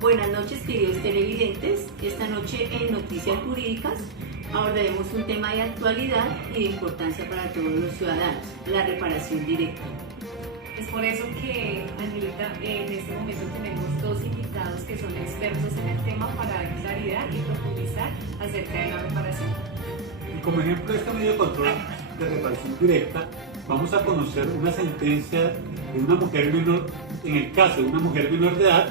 Buenas noches, queridos televidentes. Esta noche en Noticias Jurídicas abordaremos un tema de actualidad y de importancia para todos los ciudadanos, la reparación directa. Es por eso que, Angelita, en este momento tenemos dos invitados que son expertos en el tema para dar claridad y profundizar acerca de la reparación. Y como ejemplo de este medio de control de reparación directa, vamos a conocer una sentencia de una mujer menor, en el caso de una mujer menor de edad,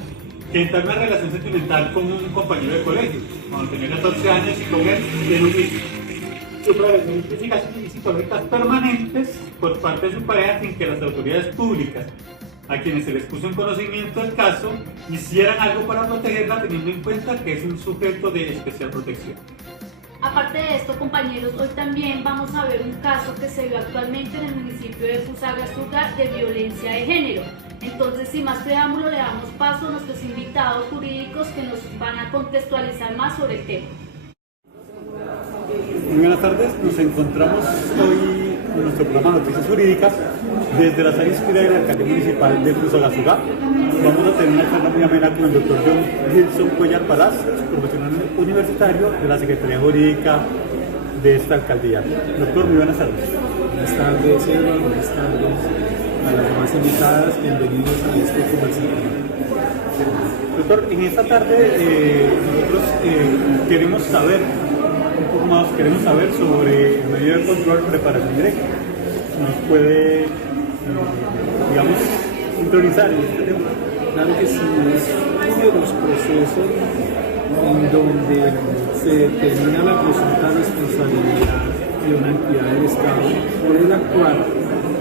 que entra en una relación sentimental con un compañero de colegio, cuando tenía 14 años y con él en un mismo. Sufre agresiones físicas y psicológicas permanentes por parte de su pareja sin que las autoridades públicas, a quienes se les puso en conocimiento del caso, hicieran algo para protegerla, teniendo en cuenta que es un sujeto de especial protección. Aparte de esto, compañeros, hoy también vamos a ver un caso que se vio actualmente en el municipio de Fusagasugá de violencia de género. Entonces, sin más preámbulo, le damos paso a nuestros invitados jurídicos que nos van a contextualizar más sobre el tema. Muy buenas tardes, nos encontramos hoy en nuestro programa Noticias Jurídicas desde la sala inspirada de la Alcaldía Municipal de Fusagasugá. Vamos a tener una charla muy amena con el doctor John Gilson Cuellar Palaz, profesional universitario de la Secretaría Jurídica de esta alcaldía. Doctor, muy buenas tardes. Buenas tardes, Edwin. Buenas tardes a las demás invitadas. Bienvenidos a este conversatorio. Doctor, en esta tarde nosotros queremos saber un poco más, queremos saber sobre el medio de control reparación directa. ¿Nos puede, digamos, introducir en este tema? Claro que sí, es uno de los procesos en donde se determina la presunta responsabilidad de una entidad del Estado por el actuar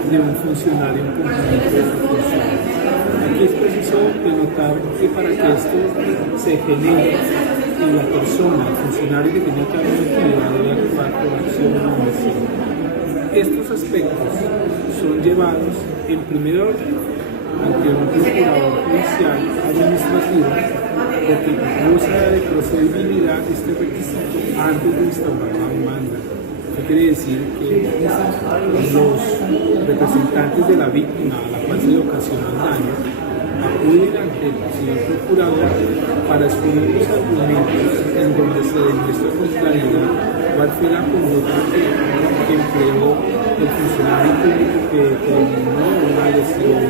de un funcionario en cumplimiento de su función. Aquí es preciso denotar que para que esto se genere en la persona, el funcionario que tiene que haber una actividad debe actuar por acción o omisión. Estos aspectos son llevados en primer orden ante un procurador judicial administrativo porque goza de procedibilidad este requisito antes de instaurar la demanda. Esto quiere decir que los representantes de la víctima a la cual se le ocasiona el daño acuden ante el señor procurador para exponer los argumentos en donde se demuestra con claridad cuál fue la conducta que empleó el funcionario público que determinó una lesión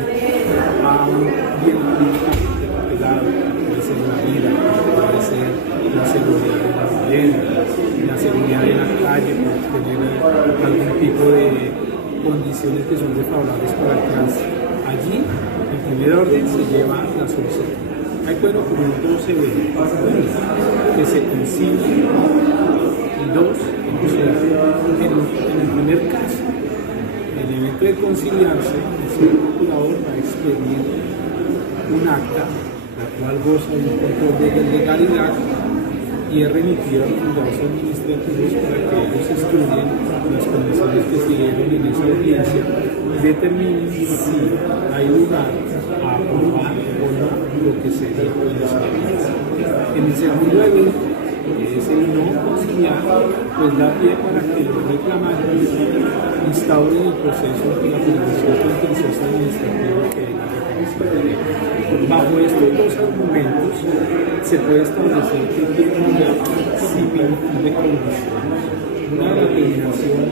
a un bien jurídicamente tutelado, puede ser la vida, puede ser la seguridad de la vivienda, la seguridad de la calle, puede tener algún tipo de condiciones que son desfavorables para el tránsito. Allí, en primer orden, se lleva la solicitud. Ahí pueden ocurrir dos eventos, que se concilien y dos, en el primer caso, en el evento de conciliarse, el señor procurador va a expedir un acta, la cual goza de un control de legalidad y es remitido a los juzgados administrativos para que ellos estudien las condiciones que se dieron en esa audiencia y determinen si hay lugar a aprobar o no lo que se dijo en esa audiencia. En el segundo evento, que es el no conciliar, pues da pie para que los reclamantes instauren el proceso de la jurisdicción contenciosa administrativa que es la reparación directa. Bajo estos dos argumentos se puede establecer que tiene una similitud de condiciones, una determinación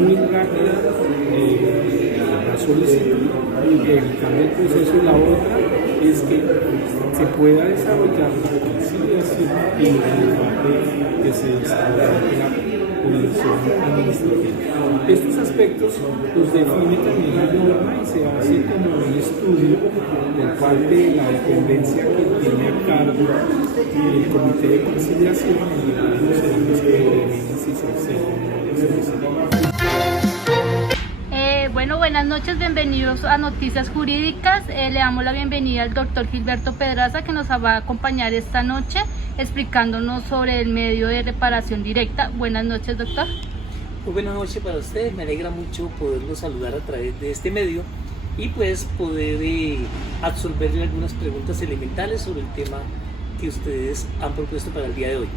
muy rápida de la solicitud, evitando el proceso, y la otra es que se pueda desarrollar la conciliación y el debate que se instaura en la jurisdicción administrativa. Estos aspectos los define también la norma y se hace como un estudio por parte de la dependencia que tiene a cargo el Comité de Conciliación y los serán que determinen si se accede o no a la solicitud. Bueno, buenas noches, bienvenidos a Noticias Jurídicas. Le damos la bienvenida al doctor Gilberto Pedraza, que nos va a acompañar esta noche explicándonos sobre el medio de reparación directa. Buenas noches, doctor. Muy buenas noches para ustedes, me alegra mucho poderlos saludar a través de este medio y pues poder absolverle algunas preguntas elementales sobre el tema que ustedes han propuesto para el día de hoy.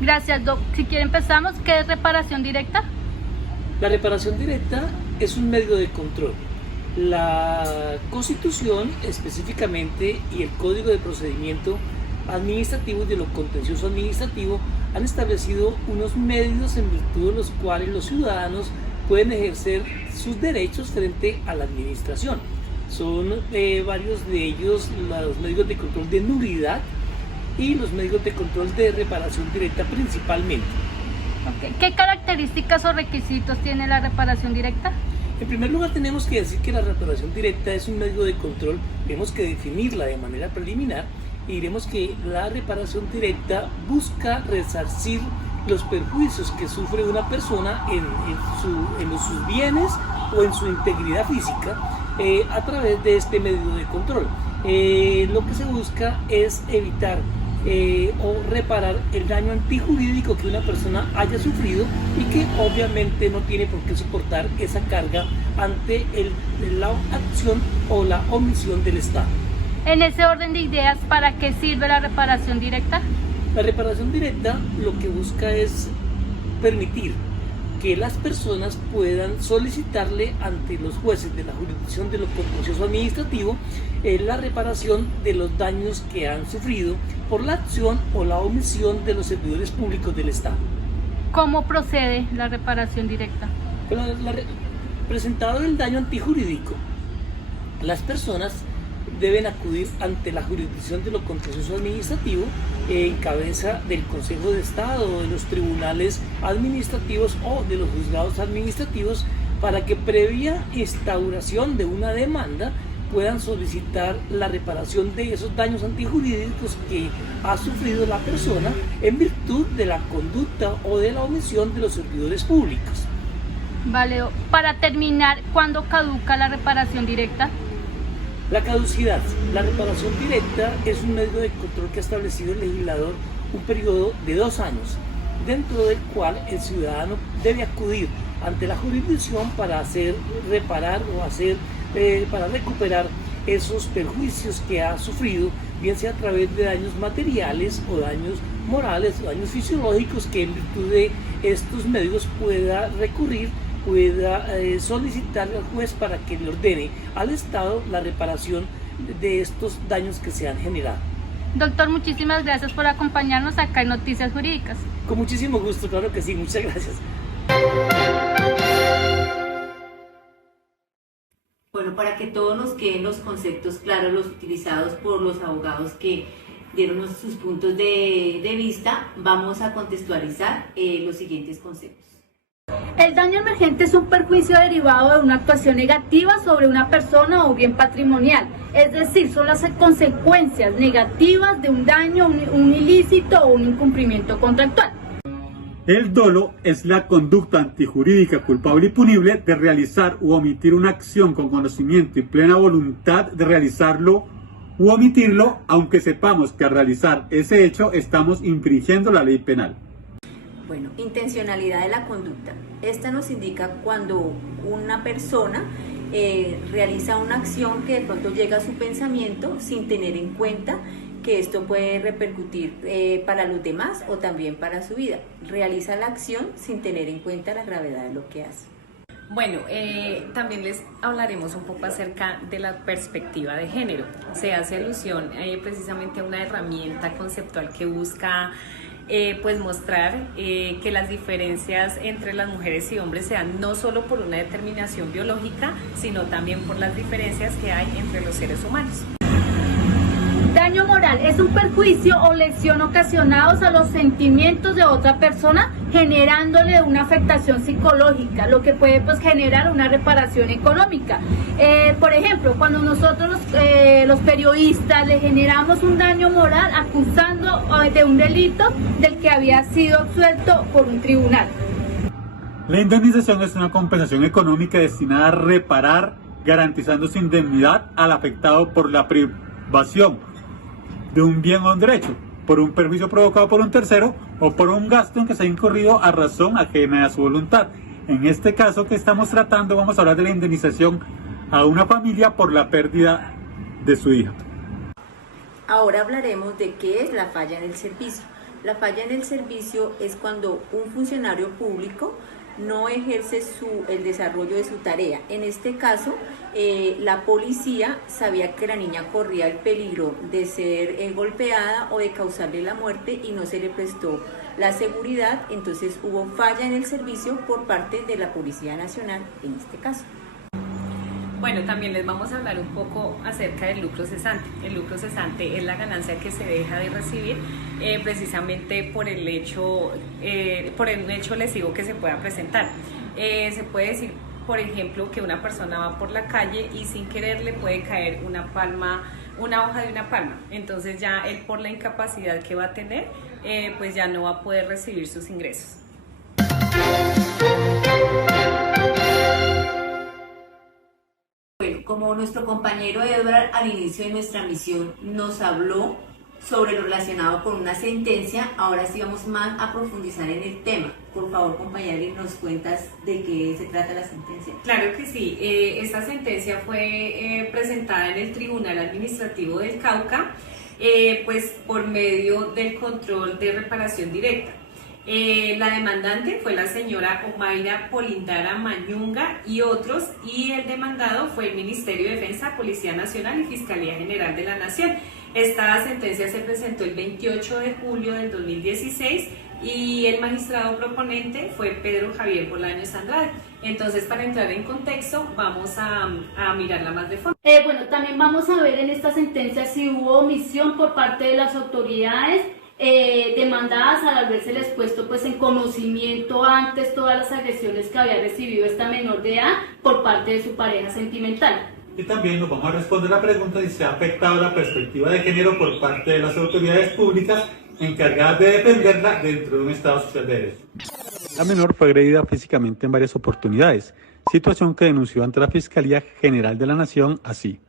Gracias, doc. Si quiere empezamos, ¿qué es reparación directa? La reparación directa es un medio de control. La Constitución específicamente y el Código de Procedimiento administrativo y de lo contencioso administrativo han establecido unos medios en virtud de los cuales los ciudadanos pueden ejercer sus derechos frente a la administración. Son varios de ellos los medios de control de nulidad y los medios de control de reparación directa principalmente. Okay. ¿Qué características o requisitos tiene la reparación directa? En primer lugar, tenemos que decir que la reparación directa es un medio de control. Tenemos que definirla de manera preliminar y diremos que la reparación directa busca resarcir los perjuicios que sufre una persona en sus bienes o en su integridad física a través de este medio de control. Lo que se busca es evitar o reparar el daño antijurídico que una persona haya sufrido y que obviamente no tiene por qué soportar esa carga ante la acción o la omisión del Estado. En ese orden de ideas, ¿para qué sirve la reparación directa? La reparación directa lo que busca es permitir que las personas puedan solicitarle ante los jueces de la jurisdicción de lo contencioso administrativo la reparación de los daños que han sufrido por la acción o la omisión de los servidores públicos del Estado. ¿Cómo procede la reparación directa? Presentado el daño antijurídico, las personas deben acudir ante la jurisdicción de lo contencioso administrativo en cabeza del Consejo de Estado, de los tribunales administrativos o de los juzgados administrativos para que previa instauración de una demanda puedan solicitar la reparación de esos daños antijurídicos que ha sufrido la persona en virtud de la conducta o de la omisión de los servidores públicos. Vale, para terminar, ¿cuándo caduca la reparación directa? La caducidad. La reparación directa es un medio de control que ha establecido el legislador un periodo de 2 años, dentro del cual el ciudadano debe acudir ante la jurisdicción para reparar o para recuperar esos perjuicios que ha sufrido, bien sea a través de daños materiales o daños morales o daños fisiológicos que en virtud de estos medios pueda recurrir, pueda solicitar al juez para que le ordene al Estado la reparación de estos daños que se han generado. Doctor, muchísimas gracias por acompañarnos acá en Noticias Jurídicas. Con muchísimo gusto, claro que sí, muchas gracias. Bueno, para que todos nos queden los conceptos claros, los utilizados por los abogados que dieron sus puntos de vista, vamos a contextualizar los siguientes conceptos. El daño emergente es un perjuicio derivado de una actuación negativa sobre una persona o bien patrimonial, es decir, son las consecuencias negativas de un daño, un ilícito o un incumplimiento contractual. El dolo es la conducta antijurídica culpable y punible de realizar u omitir una acción con conocimiento y plena voluntad de realizarlo u omitirlo, aunque sepamos que al realizar ese hecho estamos infringiendo la ley penal. Bueno, intencionalidad de la conducta. Esta nos indica cuando una persona realiza una acción que de pronto llega a su pensamiento sin tener en cuenta que esto puede repercutir para los demás o también para su vida. Realiza la acción sin tener en cuenta la gravedad de lo que hace. Bueno, también les hablaremos un poco acerca de la perspectiva de género. Se hace alusión precisamente a una herramienta conceptual que busca pues mostrar que las diferencias entre las mujeres y hombres se dan no solo por una determinación biológica, sino también por las diferencias que hay entre los seres humanos. Daño moral es un perjuicio o lesión ocasionados a los sentimientos de otra persona, generándole una afectación psicológica, lo que puede pues generar una reparación económica. Por ejemplo, cuando nosotros los periodistas le generamos un daño moral acusando de un delito del que había sido absuelto por un tribunal. La indemnización es una compensación económica destinada a reparar, garantizando su indemnidad al afectado por la privación de un bien o un derecho, por un perjuicio provocado por un tercero o por un gasto en que se ha incurrido a razón ajena a su voluntad. En este caso que estamos tratando, vamos a hablar de la indemnización a una familia por la pérdida de su hija. Ahora hablaremos de qué es la falla en el servicio. La falla en el servicio es cuando un funcionario público no ejerce el desarrollo de su tarea. En este caso, la policía sabía que la niña corría el peligro de ser golpeada o de causarle la muerte y no se le prestó la seguridad, entonces hubo falla en el servicio por parte de la Policía Nacional en este caso. Bueno, también les vamos a hablar un poco acerca del lucro cesante. El lucro cesante es la ganancia que se deja de recibir precisamente por un hecho lesivo que se pueda presentar. Se puede decir, por ejemplo, que una persona va por la calle y sin querer le puede caer una hoja de una palma. Entonces ya él, por la incapacidad que va a tener, pues ya no va a poder recibir sus ingresos. Bueno, como nuestro compañero Edward al inicio de nuestra misión nos habló sobre lo relacionado con una sentencia, ahora sí vamos más a profundizar en el tema. Por favor, compañero, ¿nos cuentas de qué se trata la sentencia? Claro que sí. Esta sentencia fue presentada en el Tribunal Administrativo del Cauca, pues por medio del control de reparación directa. La demandante fue la señora Omaira Polindara Mañunga y otros, y el demandado fue el Ministerio de Defensa, Policía Nacional y Fiscalía General de la Nación. Esta sentencia se presentó el 28 de julio del 2016 y el magistrado proponente fue Pedro Javier Bolaños Andrade. Entonces, para entrar en contexto, vamos a mirarla más de fondo. Bueno, también vamos a ver en esta sentencia si hubo omisión por parte de las autoridades demandadas al habérseles puesto pues en conocimiento antes todas las agresiones que había recibido esta menor de edad por parte de su pareja sentimental. Y también nos vamos a responder la pregunta si se ha afectado la perspectiva de género por parte de las autoridades públicas encargadas de defenderla dentro de un Estado social de derecho. La menor fue agredida físicamente en varias oportunidades, situación que denunció ante la Fiscalía General de la Nación así.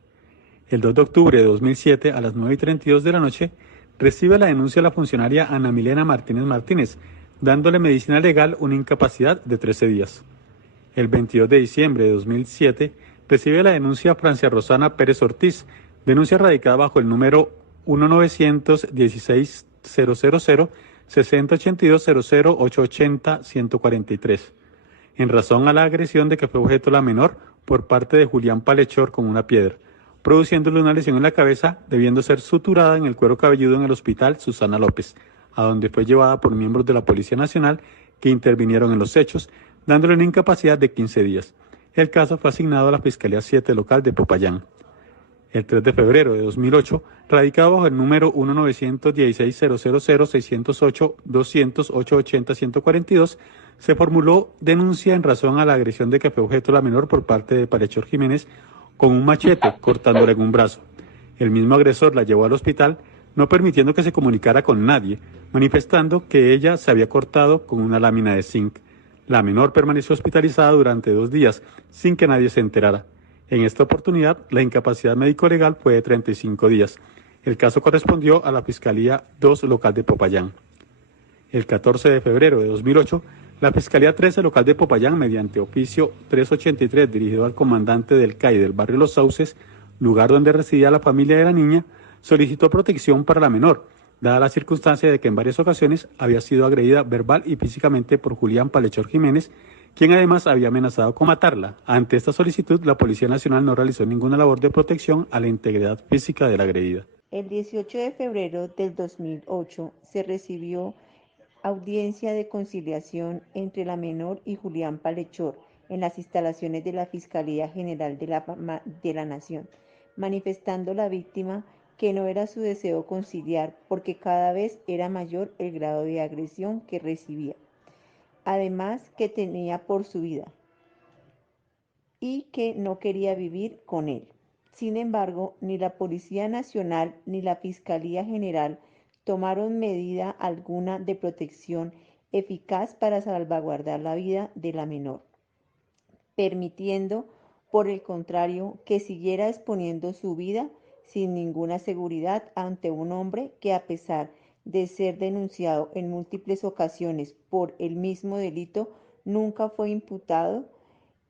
El 2 de octubre de 2007 a las 9:32 de la noche recibe la denuncia la funcionaria Ana Milena Martínez Martínez, dándole medicina legal una incapacidad de 13 días. El 22 de diciembre de 2007 recibe la denuncia Francia Rosana Pérez Ortiz, denuncia radicada bajo el número 1-916-000 6082-00-880-143, en razón a la agresión de que fue objeto la menor por parte de Julián Palechor con una piedra, produciéndole una lesión en la cabeza, debiendo ser suturada en el cuero cabelludo en el hospital Susana López, a donde fue llevada por miembros de la Policía Nacional que intervinieron en los hechos, dándole una incapacidad de 15 días. El caso fue asignado a la Fiscalía 7 local de Popayán. El 3 de febrero de 2008, radicado bajo el número 1-916-000-608-200-880-142, se formuló denuncia en razón a la agresión de que fue objeto la menor por parte de Palechor Jiménez con un machete, cortándole en un brazo. El mismo agresor la llevó al hospital, no permitiendo que se comunicara con nadie, manifestando que ella se había cortado con una lámina de zinc. La menor permaneció hospitalizada durante 2 días, sin que nadie se enterara. En esta oportunidad, la incapacidad médico-legal fue de 35 días. El caso correspondió a la Fiscalía 2 local de Popayán. El 14 de febrero de 2008, la Fiscalía 13 local de Popayán, mediante oficio 383 dirigido al comandante del CAI del barrio Los Sauces, lugar donde residía la familia de la niña, solicitó protección para la menor, dada la circunstancia de que en varias ocasiones había sido agredida verbal y físicamente por Julián Palechor Jiménez, quien además había amenazado con matarla. Ante esta solicitud, la Policía Nacional no realizó ninguna labor de protección a la integridad física de la agredida. El 18 de febrero del 2008 se recibió audiencia de conciliación entre la menor y Julián Palechor en las instalaciones de la Fiscalía General de la Nación, manifestando la víctima que no era su deseo conciliar porque cada vez era mayor el grado de agresión que recibía, además que temía por su vida y que no quería vivir con él. Sin embargo, ni la Policía Nacional ni la Fiscalía General tomaron medida alguna de protección eficaz para salvaguardar la vida de la menor, permitiendo, por el contrario, que siguiera exponiendo su vida sin ninguna seguridad ante un hombre que, a pesar de ser denunciado en múltiples ocasiones por el mismo delito, nunca fue imputado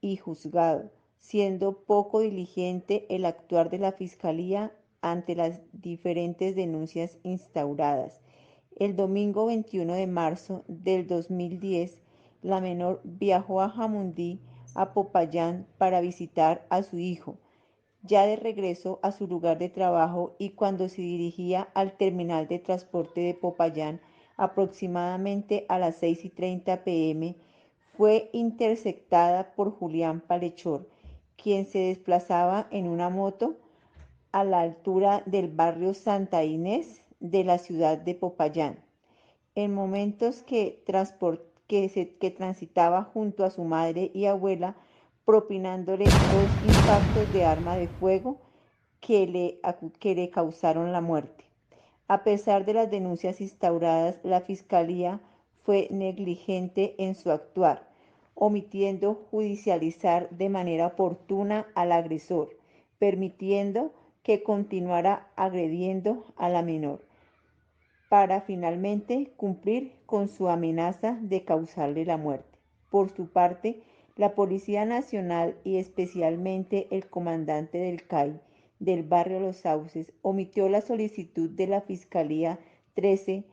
y juzgado, siendo poco diligente el actuar de la Fiscalía ante las diferentes denuncias instauradas. El domingo 21 de marzo del 2010, la menor viajó a Jamundí, a Popayán, para visitar a su hijo, ya de regreso a su lugar de trabajo, y cuando se dirigía al terminal de transporte de Popayán, aproximadamente a las 6:30 p.m., fue interceptada por Julián Palechor, quien se desplazaba en una moto a la altura del barrio Santa Inés de la ciudad de Popayán. En momentos que transitaba junto a su madre y abuela, propinándole 2 impactos de arma de fuego que le causaron la muerte. A pesar de las denuncias instauradas, la Fiscalía fue negligente en su actuar, omitiendo judicializar de manera oportuna al agresor, permitiendo que continuara agrediendo a la menor, para finalmente cumplir con su amenaza de causarle la muerte. Por su parte, la Policía Nacional y especialmente el comandante del CAI del barrio Los Sauces omitió la solicitud de la Fiscalía 13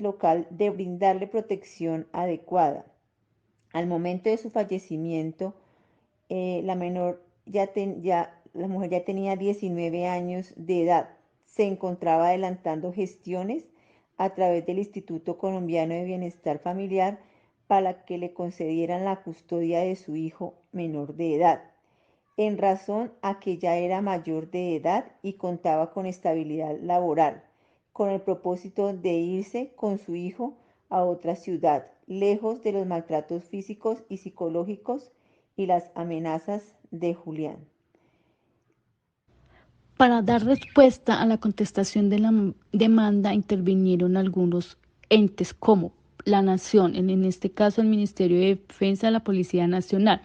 local de brindarle protección adecuada. Al momento de su fallecimiento, la mujer ya tenía 19 años de edad. Se encontraba adelantando gestiones a través del Instituto Colombiano de Bienestar Familiar para que le concedieran la custodia de su hijo menor de edad, en razón a que ya era mayor de edad y contaba con estabilidad laboral, con el propósito de irse con su hijo a otra ciudad, lejos de los maltratos físicos y psicológicos y las amenazas de Julián. Para dar respuesta a la contestación de la demanda intervinieron algunos entes como la Nación, en este caso el Ministerio de Defensa, la Policía Nacional.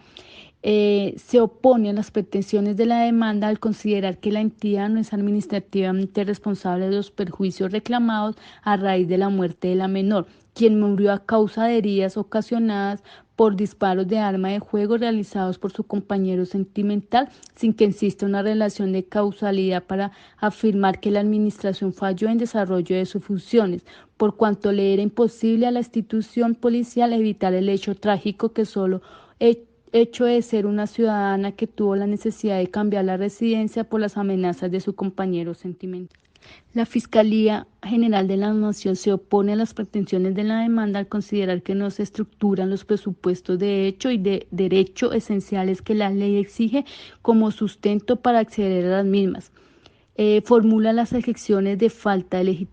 Se opone a las pretensiones de la demanda al considerar que la entidad no es administrativamente responsable de los perjuicios reclamados a raíz de la muerte de la menor, quien murió a causa de heridas ocasionadas por disparos de arma de fuego realizados por su compañero sentimental, sin que exista una relación de causalidad para afirmar que la administración falló en desarrollo de sus funciones, por cuanto le era imposible a la institución policial evitar el hecho trágico que solo hecho de ser una ciudadana que tuvo la necesidad de cambiar la residencia por las amenazas de su compañero sentimental. La Fiscalía General de la Nación se opone a las pretensiones de la demanda al considerar que no se estructuran los presupuestos de hecho y de derecho esenciales que la ley exige como sustento para acceder a las mismas. Formula las excepciones de falta de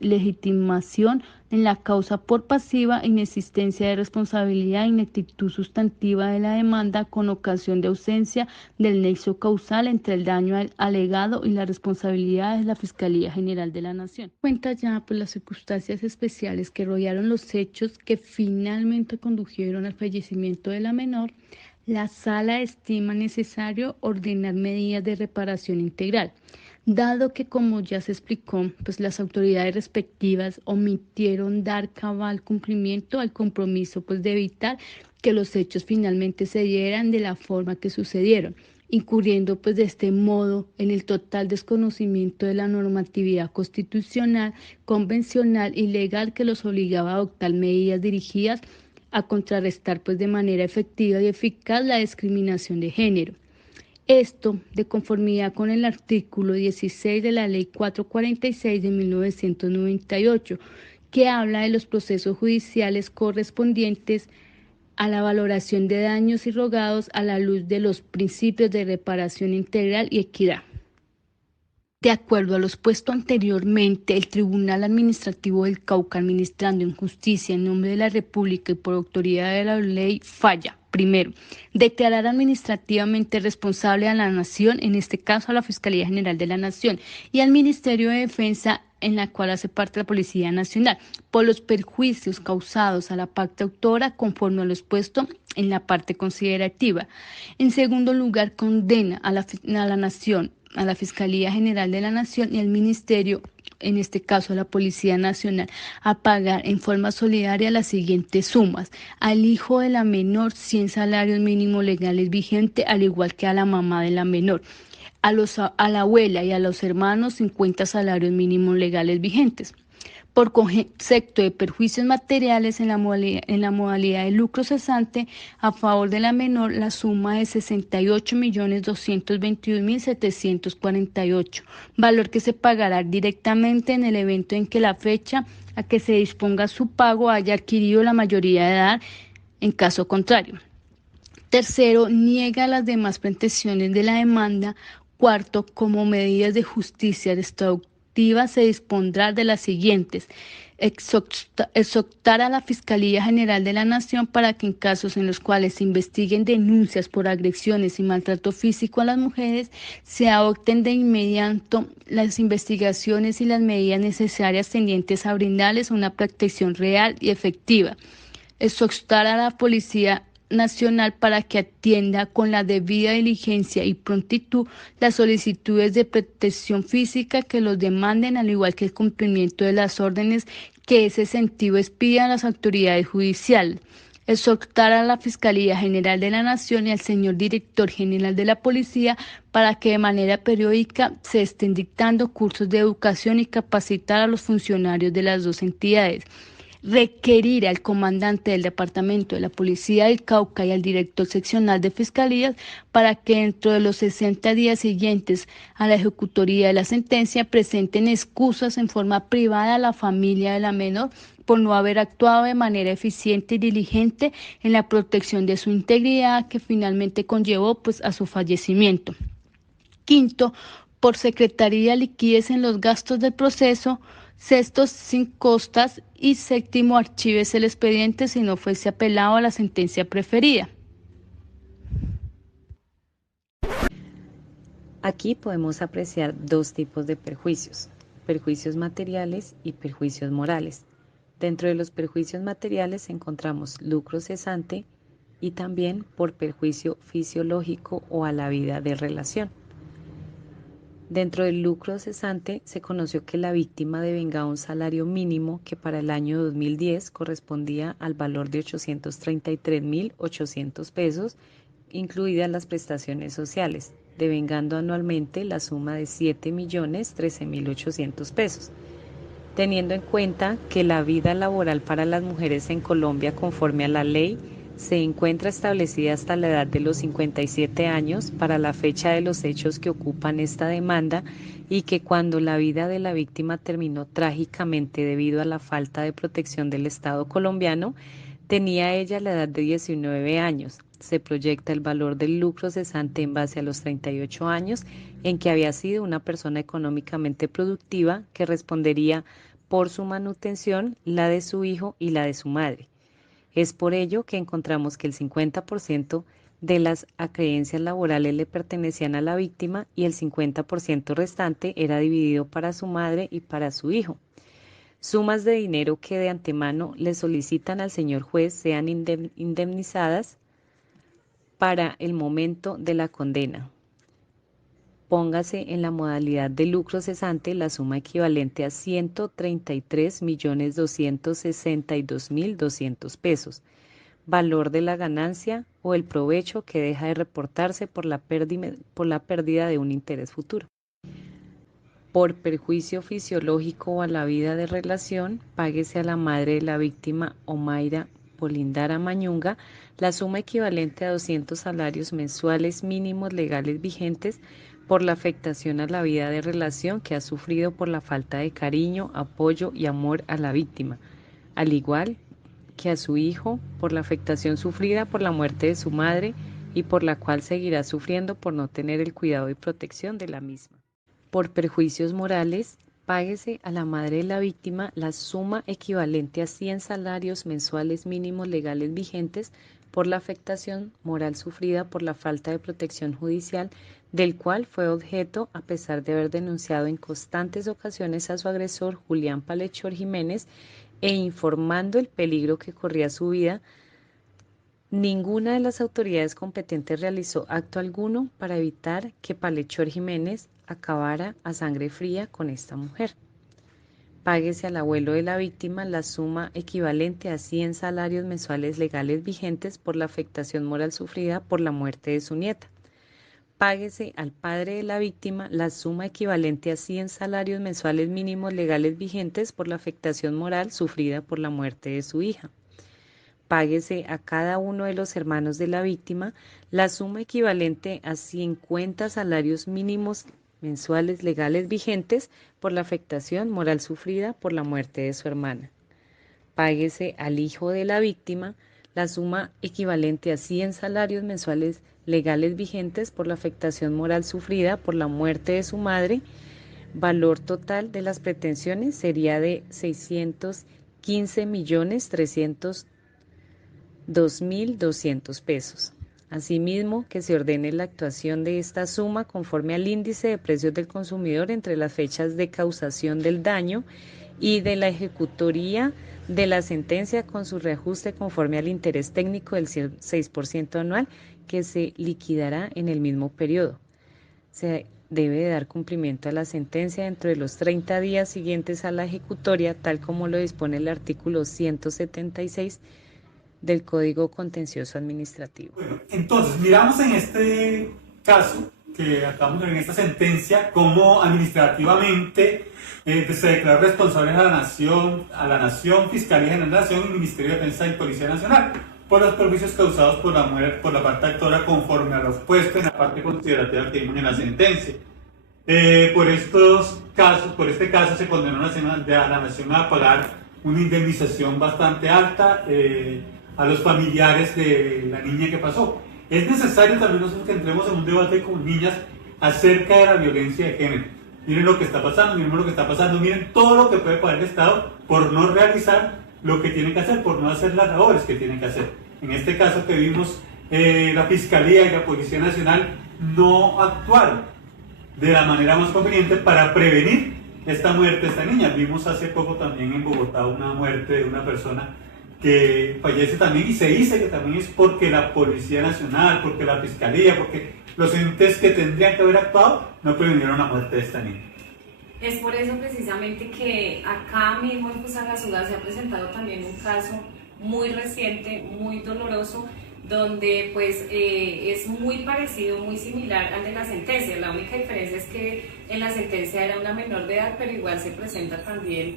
legitimación en la causa por pasiva, inexistencia de responsabilidad, ineptitud sustantiva de la demanda con ocasión de ausencia del nexo causal entre el daño alegado y la responsabilidad de la Fiscalía General de la Nación. Cuenta ya por las circunstancias especiales que rodearon los hechos que finalmente condujeron al fallecimiento de la menor. La Sala estima necesario ordenar medidas de reparación integral, dado que, como ya se explicó, pues las autoridades respectivas omitieron dar cabal cumplimiento al compromiso de evitar que los hechos finalmente se dieran de la forma que sucedieron, incurriendo de este modo en el total desconocimiento de la normatividad constitucional, convencional y legal que los obligaba a adoptar medidas dirigidas a contrarrestar de manera efectiva y eficaz la discriminación de género. Esto de conformidad con el artículo 16 de la Ley 446 de 1998, que habla de los procesos judiciales correspondientes a la valoración de daños irrogados a la luz de los principios de reparación integral y equidad. De acuerdo a lo expuesto anteriormente, el Tribunal Administrativo del Cauca, administrando en justicia en nombre de la República y por autoridad de la ley, falla. Primero, declarar administrativamente responsable a la Nación, en este caso a la Fiscalía General de la Nación, y al Ministerio de Defensa, en la cual hace parte la Policía Nacional, por los perjuicios causados a la parte autora conforme a lo expuesto en la parte considerativa. En segundo lugar, condena a la Nación, a la Fiscalía General de la Nación y al Ministerio, en este caso a la Policía Nacional, a pagar en forma solidaria las siguientes sumas: al hijo de la menor 100 salarios mínimos legales vigentes, al igual que a la mamá de la menor; a la abuela y a los hermanos 50 salarios mínimos legales vigentes. por concepto de perjuicios materiales en la modalidad de lucro cesante a favor de la menor, la suma de 68.221.748, valor que se pagará directamente en el evento en que la fecha a que se disponga su pago haya adquirido la mayoría de edad, en caso contrario. Tercero, niega las demás pretensiones de la demanda. Cuarto, como medidas de justicia restaurativa se dispondrá de las siguientes: exhortar a la Fiscalía General de la Nación para que en casos en los cuales se investiguen denuncias por agresiones y maltrato físico a las mujeres, se adopten de inmediato las investigaciones y las medidas necesarias tendientes a brindarles una protección real y efectiva. Exhortar a la Policía Nacional para que atienda con la debida diligencia y prontitud las solicitudes de protección física que los demanden, al igual que el cumplimiento de las órdenes que ese sentido expidan a las autoridades judiciales. Exhortar a la Fiscalía General de la Nación y al señor Director General de la Policía para que de manera periódica se estén dictando cursos de educación y capacitar a los funcionarios de las dos entidades. Requerir al comandante del Departamento de la Policía del Cauca y al director seccional de Fiscalías para que dentro de los 60 días siguientes a la ejecutoría de la sentencia presenten excusas en forma privada a la familia de la menor por no haber actuado de manera eficiente y diligente en la protección de su integridad, que finalmente conllevó a su fallecimiento. Quinto, por secretaría liquides en los gastos del proceso. Sexto, sin costas. Y séptimo, archívese el expediente si no fuese apelado a la sentencia preferida. Aquí podemos apreciar dos tipos de perjuicios: perjuicios materiales y perjuicios morales. Dentro de los perjuicios materiales encontramos lucro cesante y también por perjuicio fisiológico o a la vida de relación. Dentro del lucro cesante se conoció que la víctima devengaba un salario mínimo que para el año 2010 correspondía al valor de 833.800 pesos, incluidas las prestaciones sociales, devengando anualmente la suma de 7.013.800 pesos. Teniendo en cuenta que la vida laboral para las mujeres en Colombia, conforme a la ley, se encuentra establecida hasta la edad de los 57 años para la fecha de los hechos que ocupan esta demanda, y que cuando la vida de la víctima terminó trágicamente debido a la falta de protección del Estado colombiano, tenía ella la edad de 19 años. Se proyecta el valor del lucro cesante en base a los 38 años en que había sido una persona económicamente productiva, que respondería por su manutención, la de su hijo y la de su madre. Es por ello que encontramos que el 50% de las acreencias laborales le pertenecían a la víctima y el 50% restante era dividido para su madre y para su hijo. Sumas de dinero que de antemano le solicitan al señor juez sean indemnizadas para el momento de la condena. Póngase en la modalidad de lucro cesante la suma equivalente a 133.262.200 pesos, valor de la ganancia o el provecho que deja de reportarse por la pérdida de un interés futuro. Por perjuicio fisiológico o a la vida de relación, páguese a la madre de la víctima, Omaira Polindara Mañunga, la suma equivalente a 200 salarios mensuales mínimos legales vigentes por la afectación a la vida de relación que ha sufrido por la falta de cariño, apoyo y amor a la víctima, al igual que a su hijo por la afectación sufrida por la muerte de su madre y por la cual seguirá sufriendo por no tener el cuidado y protección de la misma. Por perjuicios morales, páguese a la madre de la víctima la suma equivalente a 100 salarios mensuales mínimos legales vigentes por la afectación moral sufrida por la falta de protección judicial del cual fue objeto a pesar de haber denunciado en constantes ocasiones a su agresor Julián Palechor Jiménez e informando el peligro que corría su vida. Ninguna de las autoridades competentes realizó acto alguno para evitar que Palechor Jiménez acabara a sangre fría con esta mujer. Páguese al abuelo de la víctima la suma equivalente a 100 salarios mensuales legales vigentes por la afectación moral sufrida por la muerte de su nieta. Páguese al padre de la víctima la suma equivalente a 100 salarios mensuales mínimos legales vigentes por la afectación moral sufrida por la muerte de su hija. Páguese a cada uno de los hermanos de la víctima la suma equivalente a 50 salarios mínimos mensuales legales vigentes por la afectación moral sufrida por la muerte de su hermana. Páguese al hijo de la víctima la suma equivalente a 100 salarios mensuales legales vigentes por la afectación moral sufrida por la muerte de su madre. Valor total de las pretensiones sería de 615.302.200 pesos. Asimismo, que se ordene la actuación de esta suma conforme al índice de precios del consumidor entre las fechas de causación del daño y de la ejecutoría de la sentencia con su reajuste conforme al interés técnico del 6% anual que se liquidará en el mismo periodo. Se debe dar cumplimiento a la sentencia dentro de los 30 días siguientes a la ejecutoria, tal como lo dispone el artículo 176 del Código Contencioso Administrativo. Bueno, entonces miramos en este caso que acabamos de ver en esta sentencia cómo administrativamente se declaró responsables a la Nación, Fiscalía General de la Nación y Ministerio de Defensa y Policía Nacional por los perjuicios causados por la muerte por la parte actora conforme a los puestos en la parte considerativa que vimos en la sentencia. Por este caso se condenó a la Nación a pagar una indemnización bastante alta a los familiares de la niña que pasó. Es necesario también nosotros que entremos en un debate con niñas acerca de la violencia de género. Miren lo que está pasando, miren todo lo que puede pagar el Estado por no realizar lo que tiene que hacer, por no hacer las labores que tiene que hacer. En este caso que vimos, la Fiscalía y la Policía Nacional no actuaron de la manera más conveniente para prevenir esta muerte de esta niña. Vimos hace poco también en Bogotá una muerte de una persona que fallece también, y se dice que también es porque la Policía Nacional, porque la Fiscalía, porque los entes que tendrían que haber actuado no previnieron la muerte de esta niña. Es por eso precisamente que acá mismo en Fusagasugá se ha presentado también un caso muy reciente, muy doloroso, donde pues es muy parecido, muy similar al de la sentencia. La única diferencia es que en la sentencia era una menor de edad, pero igual se presenta también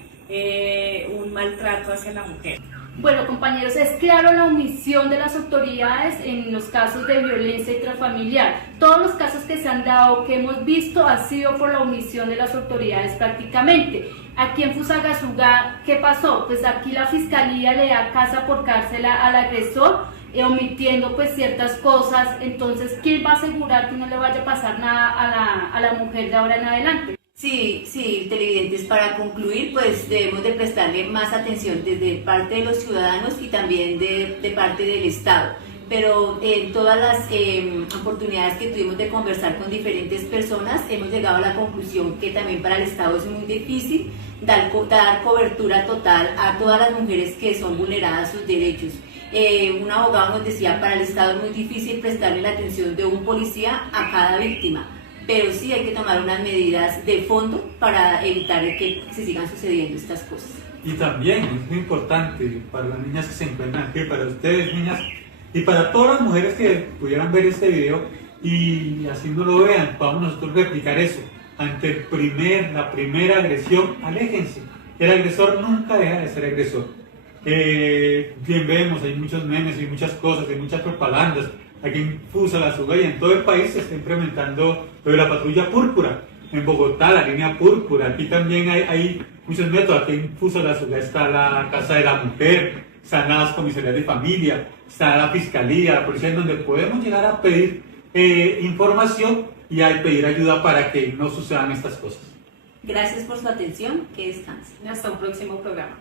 un maltrato hacia la mujer. Bueno, compañeros, es claro la omisión de las autoridades en los casos de violencia intrafamiliar. Todos los casos que se han dado, que hemos visto, ha sido por la omisión de las autoridades prácticamente. Aquí en Fusagasugá, ¿qué pasó? Pues aquí la Fiscalía le da casa por cárcel al agresor, omitiendo pues ciertas cosas. Entonces, ¿quién va a asegurar que no le vaya a pasar nada a la mujer de ahora en adelante? Sí, televidentes, para concluir, pues debemos de prestarle más atención desde parte de los ciudadanos y también de parte del Estado. Pero en todas las oportunidades que tuvimos de conversar con diferentes personas, hemos llegado a la conclusión que también para el Estado es muy difícil dar cobertura total a todas las mujeres que son vulneradas sus derechos. Un abogado nos decía, para el Estado es muy difícil prestarle la atención de un policía a cada víctima. Pero sí hay que tomar unas medidas de fondo para evitar que se sigan sucediendo estas cosas. Y también es muy importante para las niñas que se encuentran aquí, para ustedes niñas y para todas las mujeres que pudieran ver este video y así no lo vean, podamos nosotros replicar eso. Ante la primera agresión, aléjense. El agresor nunca deja de ser agresor. Bien vemos, hay muchos memes, hay muchas cosas, hay muchas propagandas. Aquí en Fusagasugá y en todo el país se está implementando lo de la patrulla púrpura. En Bogotá, la línea púrpura. Aquí también hay muchos métodos. Aquí en Fusagasugá está la Casa de la Mujer, están las comisarías de familia, está la Fiscalía, la Policía, en donde podemos llegar a pedir información y a pedir ayuda para que no sucedan estas cosas. Gracias por su atención, que descansen. Hasta un próximo programa.